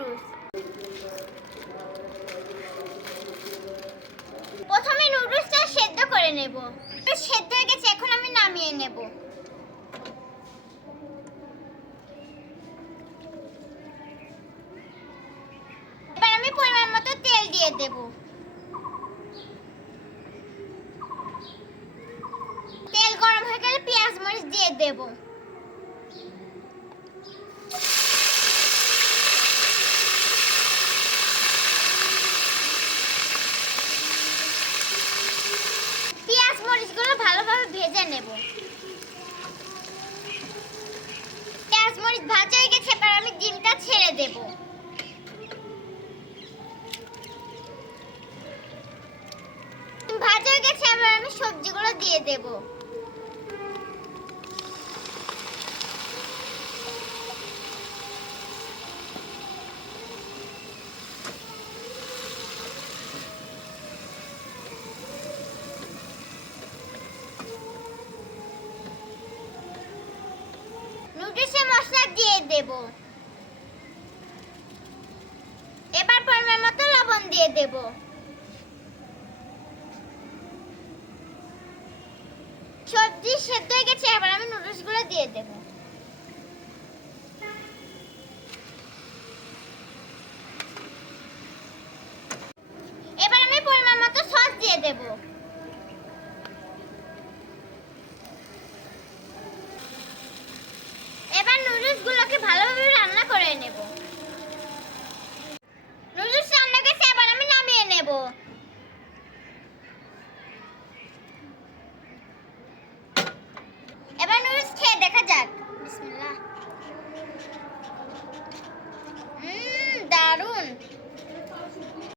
Noodles প্রথমে নুডলসটা সেদ্ধ করে নেব। সেদ্ধ হয়ে গেছে, এখন আমি নামিয়ে নেব। এবার আমি পরিমাণ মতো তেল দিয়ে দেব। তেল গরম হয়ে গেলে পেঁয়াজ মরিচ দিয়ে দেব পেঁয়াজ মরিচগুলো ভালোভাবে ভেজে নেব। পেঁয়াজ মরিচ ভাজা হয়ে গেছে, এবার আমি ডিমটা ছেড়ে দেব। ভাজা হয়ে গেছে, এবার আমি সবজিগুলো দিয়ে দেব। নুডলসের মশলা দিয়ে দেব। এবার পরিমাণ মতো লবণ দিয়ে দেব। সবজি সেদ্ধ হয়ে গেছে, এবার আমি নুডলসগুলো দিয়ে দেব। এবার আমি পরিমাণ মতো সস দিয়ে দেব। দারুণ